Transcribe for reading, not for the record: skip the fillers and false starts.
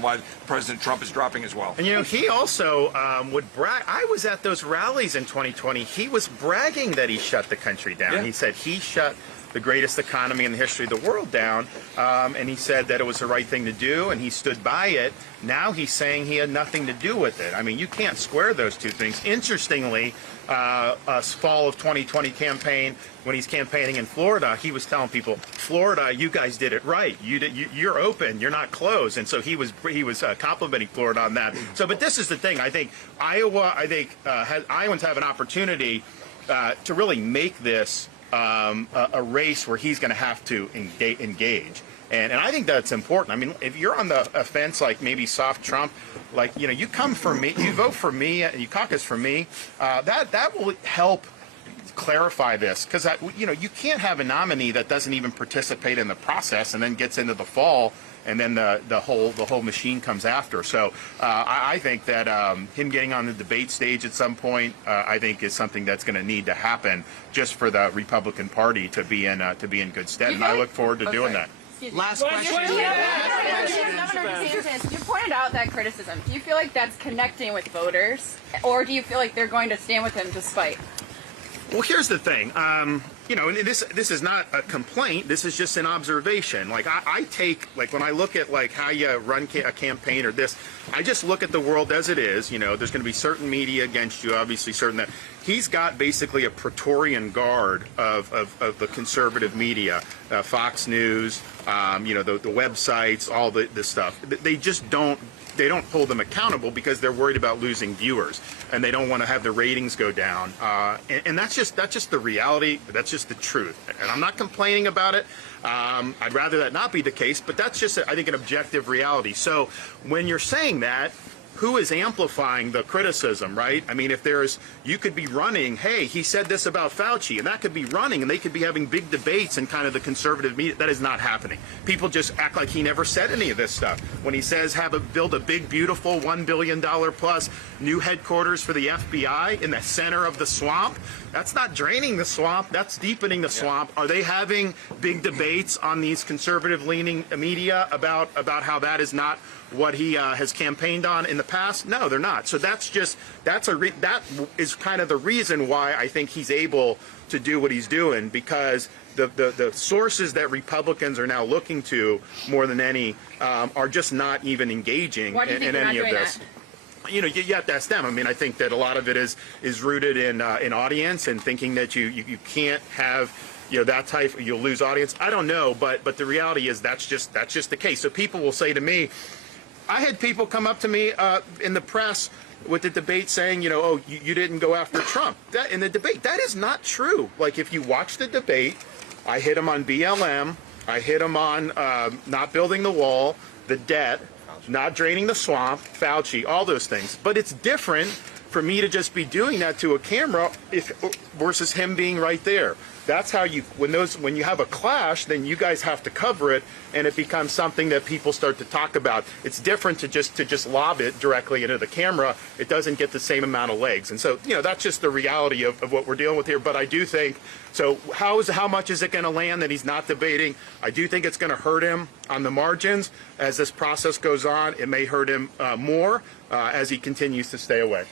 on why President Trump is dropping as well. And you know, he also would brag. I was at those rallies in 2020. He was bragging that he shut the country down. Yeah. He said he shut the greatest economy in the history of the world down, and he said that it was the right thing to do, and he stood by it. Now he's saying he had nothing to do with it. I mean, you can't square those two things. Interestingly, fall of 2020 campaign, when he's campaigning in Florida, he was telling people, Florida, you guys did it right. You're open. You're not closed. And so he was complimenting Florida on that. So, but this is the thing. I think Iowans have an opportunity to really make this a race where he's going to have to engage. And I think that's important. I mean, if you're on the fence, like maybe soft Trump, like, you know, you come for me, you vote for me, you caucus for me, that will help clarify this. Because, you know, you can't have a nominee that doesn't even participate in the process and then gets into the fall, and then the whole machine comes after. So I think that him getting on the debate stage at some point, I think, is something that's going to need to happen just for the Republican Party to be in good stead. And I look forward to doing that. Last question. Governor DeSantis, you pointed out that criticism. Do you feel like that's connecting with voters, or do you feel like they're going to stand with him despite? Well, here's the thing. You know, and this is not a complaint. This is just an observation. Like I take, like, when I look at like how you run a campaign or this, I just look at the world as it is. You know, there's going to be certain media against you, obviously certain that he's got basically a Praetorian guard of the conservative media, Fox News, you know, the websites, all this stuff. They just don't hold them accountable because they're worried about losing viewers, and they don't want to have the ratings go down. And that's just the reality. That's just the truth. And I'm not complaining about it. I'd rather that not be the case, but that's just, I think, an objective reality. So when you're saying that, who is amplifying the criticism, right? I mean, if you could be running, hey, he said this about Fauci, and that could be running, and they could be having big debates in kind of the conservative media. That is not happening. People just act like he never said any of this stuff. When he says build a big, beautiful $1 billion plus new headquarters for the FBI in the center of the swamp, that's not draining the swamp, that's deepening the swamp. Are they having big debates on these conservative-leaning media about how that is not what he has campaigned on in the past? No, they're not. So that is kind of the reason why I think he's able to do what he's doing, because the sources that Republicans are now looking to more than any are just not even engaging in any of this. That? You know, you have to ask them. I mean, I think that a lot of it is rooted in audience and thinking that you can't have, you know, that type, you'll lose audience. I don't know, but the reality is that's just the case. So people will say to me, I had people come up to me in the press with the debate saying, you know, oh, you didn't go after Trump. That, in the debate, that is not true. Like, if you watch the debate, I hit him on BLM, I hit him on not building the wall, the debt, not draining the swamp, Fauci, all those things. But it's different for me to just be doing that to a camera versus him being right there. That's how when you have a clash, then you guys have to cover it, and it becomes something that people start to talk about. It's different to just lob it directly into the camera. It doesn't get the same amount of legs. And so, you know, that's just the reality of what we're dealing with here. But I do think, so how much is it going to land that he's not debating? I do think it's going to hurt him on the margins. As this process goes on, it may hurt him more as he continues to stay away.